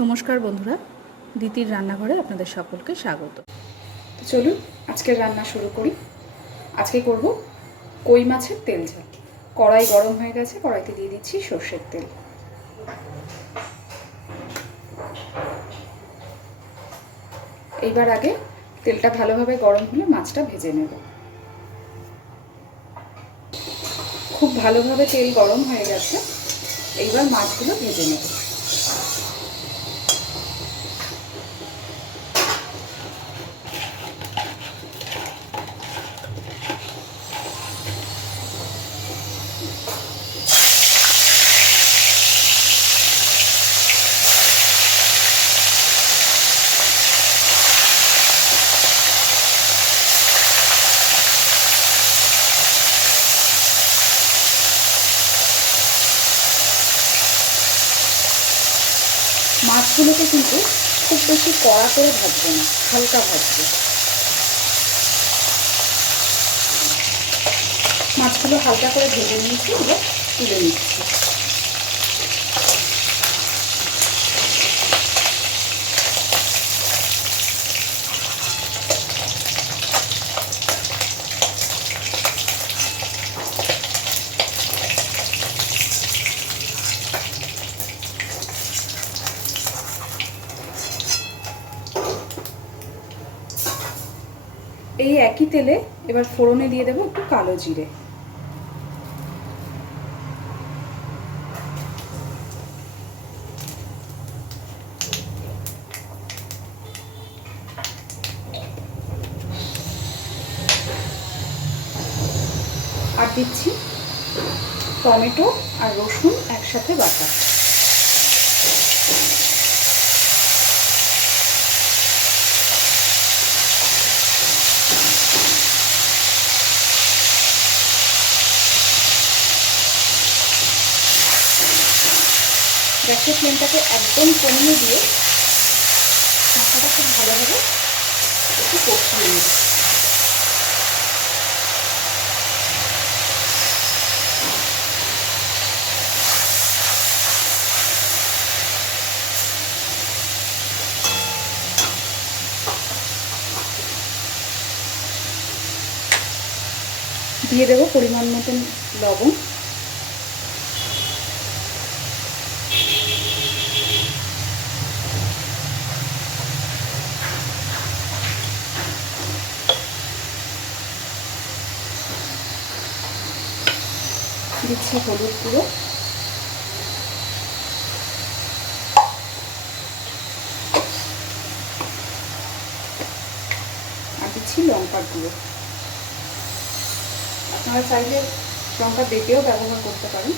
নমস্কার বন্ধুরা, দিতির রান্নাঘরে আপনাদের সকলকে স্বাগত। চলুন, আজকের রান্না শুরু করি। আজকে করব কই মাছের তেল ঝাল। কড়াই গরম হয়ে গেছে, কড়াইতে দিয়ে দিচ্ছি সর্ষের তেল। এইবার আগে তেলটা ভালোভাবে গরম হলে মাছটা ভেজে নেব। খুব ভালোভাবে তেল গরম হয়ে গেছে, এইবার মাছগুলো ভেজে নেব। মাছগুলোকে কিন্তু খুব বেশি কড়া করে ভাজবো না, হালকা ভাজবো। মাছগুলো হালকা করে ভেজে নিয়েছি তুলে নিচ্ছি। এই একই তেলে এবার ফোড়নে দিয়ে দেবো একটু কালো জিরে। আর দিচ্ছি টমেটো আর রসুন একসাথে বাটা। গ্যাসের ফ্লেমটাকে একদম কমিয়ে দিয়ে মশলাটা খুব ভালোভাবে একটু কষিয়ে নেব। দিয়ে দেবো পরিমাণ মতন লবণ। দিচ্ছি হলুদ গুঁড়ো। আর দিচ্ছি লঙ্কার গুঁড়ো। আপনারা চাইলে লঙ্কা বেটেও ব্যবহার করতে পারেন।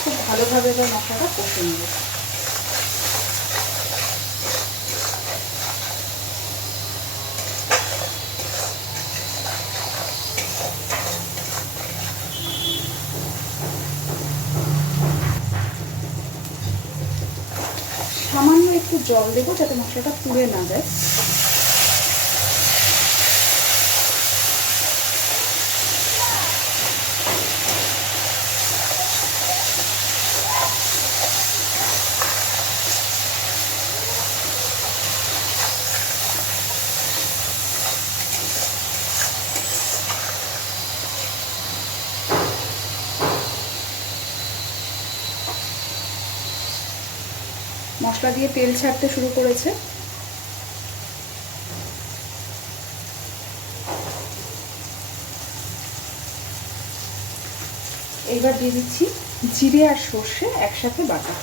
খুব ভালোভাবে এবার মশলাটা কষে নেব সামান্য একটু জল দেবো যাতে মশলাটা পুড়ে না যায়। মশলা দিয়ে তেল ছাড়তে শুরু করেছে। এবার দিয়ে দিচ্ছি জিরে আর সর্ষে একসাথে বাটা।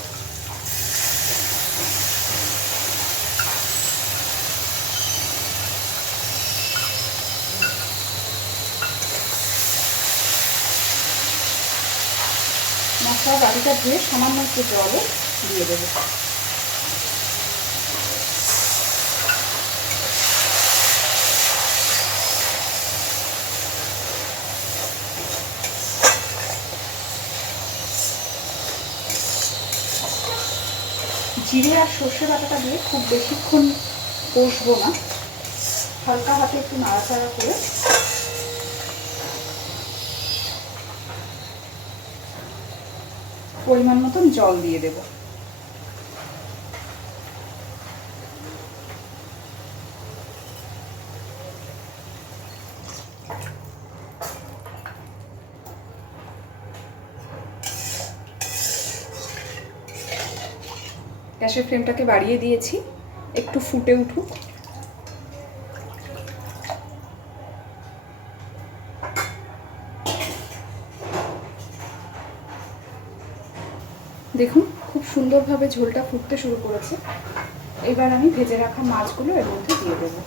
মশলা বাড়িটা ধুয়ে সামান্য একটু জলে দিয়ে দেবো। জিরে আর সর্ষে বাটাটা দিয়ে খুব বেশিক্ষণ কষবো না। হালকা হাতে একটু নাড়াচাড়া করে। পরিমাণ মতন জল দিয়ে দেবো। গ্যাসের ফ্লেমটাকে বাড়িয়ে দিয়েছি। একটু ফুটে উঠুক। দেখুন, খুব সুন্দরভাবে ঝোলটা ফুটতে শুরু করেছে। এবার আমি ভেজে রাখা মাছগুলো এর মধ্যে দিয়ে দেবো।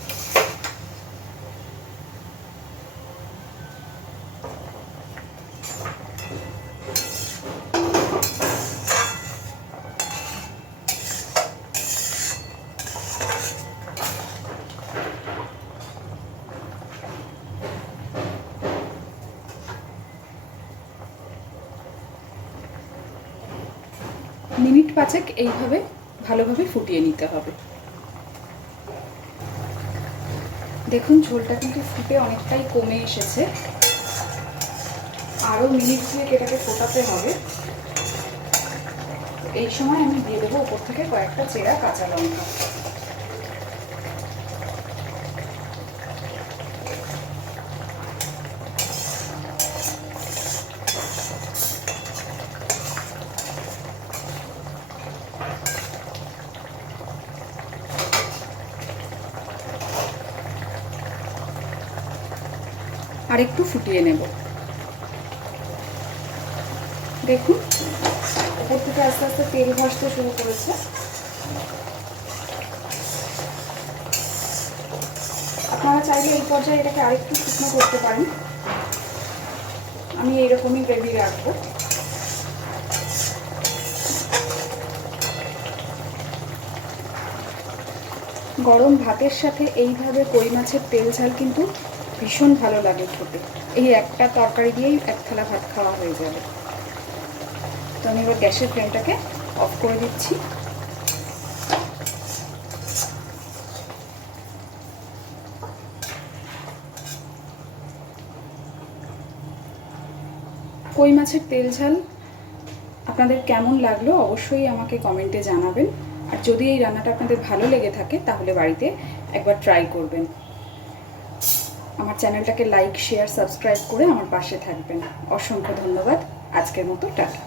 মিনিট পাঁচেক এইভাবে ভালোভাবে ফুটিয়ে নিতে হবে। দেখুন, ঝোলটা কিন্তু ফুটে অনেকটাই কমে এসেছে। আরও মিনিট দুয়েক এটাকে ফোটাতে হবে। এই সময় আমি দিয়ে দেবো ওপর থেকে কয়েকটা চেরা কাঁচা লঙ্কা। আর একটু ফুটিয়ে নেব। দেখুন ওপর থেকে আস্তে আস্তে তেল ভাসতে শুরু করেছে। আপনারা চাইলে এই পর্যায়ে এটাকে আরেকটু শুকনো করতে পারেন। আমি এইরকমই গ্রেভি রাখব। গরম ভাতের সাথে এইভাবে কই মাছের তেল ঝাল কিন্তু ভীষণ ভালো লাগে খেতে। এই একটা তরকারি দিয়েই এক থালা ভাত খাওয়া হয়ে যাবে। তো আমি এবার গ্যাসের ফ্লেমটাকে অফ করে দিচ্ছি। কই মাছের তেল ঝাল? আপনাদের কেমন লাগল অবশ্যই আমাকে কমেন্টে জানাবেন। আর যদি এই রান্নাটা আপনাদের ভালো লেগে থাকে তাহলে বাড়িতে একবার ট্রাই করবেন। আমার চ্যানেলটাকে লাইক শেয়ার সাবস্ক্রাইব করে আমার পাশে থাকবেন। অসংখ্য ধন্যবাদ। আজকের মতো টাটা।